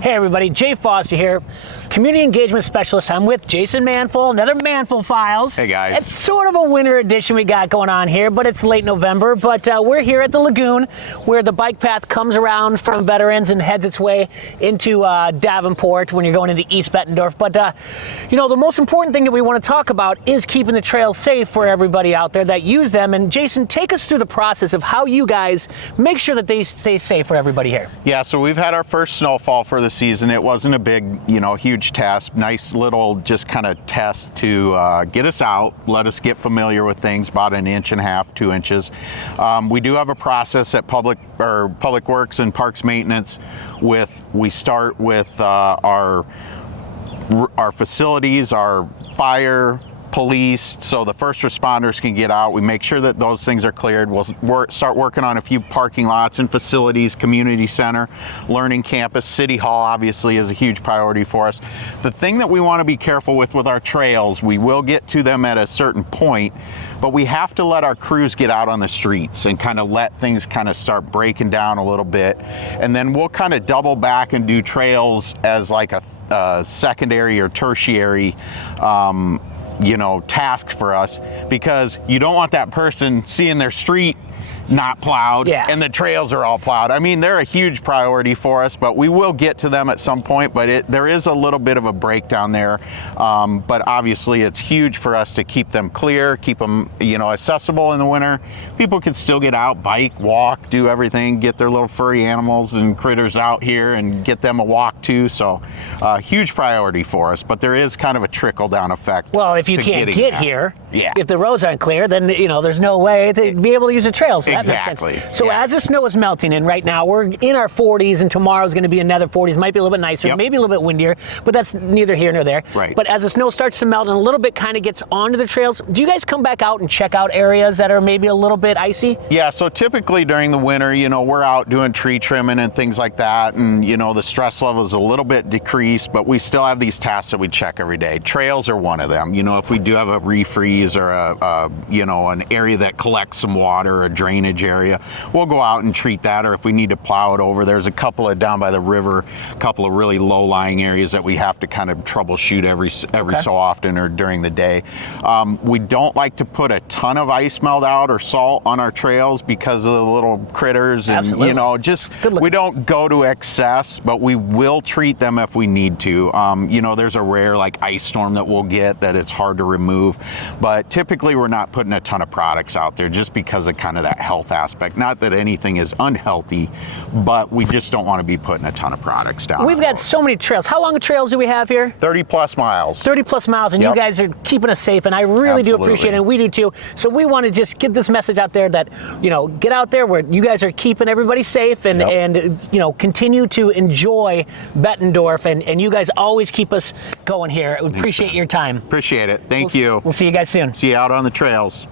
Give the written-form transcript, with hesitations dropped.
Hey everybody, Jay Foster here, Community Engagement Specialist. I'm with Jason Manfull, another Manfull Files. Hey guys. It's sort of a winter edition we got going on here, but it's late November. But we're here at the lagoon where the bike path comes around from Veterans and heads its way into Davenport when you're going into East Bettendorf. But you know, the most important thing that we want to talk about is keeping the trails safe for everybody out there that use them. And Jason, take us through the process of how you guys make sure that they stay safe for everybody here. Yeah, so we've had our first snowfall for the season. It wasn't a big, huge test. Nice little just kind of test to get us out, let us get familiar with things, about 1.5 inches, 2 inches. We do have a process at Public Works and Parks Maintenance. We start with our facilities, our fire, police, so the first responders can get out. We make sure that those things are cleared. We'll start working on a few parking lots and facilities, community center, learning campus, city hall obviously is a huge priority for us. The thing that we want to be careful with our trails, we will get to them at a certain point, but we have to let our crews get out on the streets and kind of let things kind of start breaking down a little bit. And then we'll kind of double back and do trails as like a secondary or tertiary task for us, because you don't want that person seeing their street not plowed and the trails are all plowed. I mean, they're a huge priority for us, but we will get to them at some point, but there is a little bit of a breakdown there. But obviously it's huge for us to keep them clear, keep them, accessible in the winter. People can still get out, bike, walk, do everything, get their little furry animals and critters out here and get them a walk too. So huge priority for us, but there is kind of a trickle down effect. Well, if you can't get here, if the roads aren't clear, then, there's no way to be able to use the trails. So Exactly. That makes sense. So as the snow is melting in right now, we're in our 40s, and tomorrow's going to be another 40s. Might be a little bit nicer, maybe a little bit windier, but that's neither here nor there. Right. But as the snow starts to melt and a little bit kind of gets onto the trails, do you guys come back out and check out areas that are maybe a little bit icy? Yeah, so typically during the winter, we're out doing tree trimming and things like that, and the stress level is a little bit decreased, but we still have these tasks that we check every day. Trails are one of them. If we do have a refreeze or an area that collects some water, a drainage area, we'll go out and treat that, or if we need to plow it over. There's a couple of down by the river, a couple of really low-lying areas that we have to kind of troubleshoot every so often or during the day. We don't like to put a ton of ice melt out or salt on our trails because of the little critters, and we don't go to excess, but we will treat them if we need to. There's a rare ice storm that we'll get that it's hard to remove, but typically we're not putting a ton of products out there just because of kind of that health aspect. Not that anything is unhealthy, but we just don't want to be putting a ton of products down. We've got so many trails. How long of trails do we have here? 30 plus miles. 30 plus miles, and you guys are keeping us safe, and I really do appreciate it, and we do too. So we want to just get this message out there that, get out there where you guys are keeping everybody safe, and continue to enjoy Bettendorf, and you guys always keep us going here. We appreciate your time. Appreciate it. Thank you. We'll see you guys soon. See you out on the trails.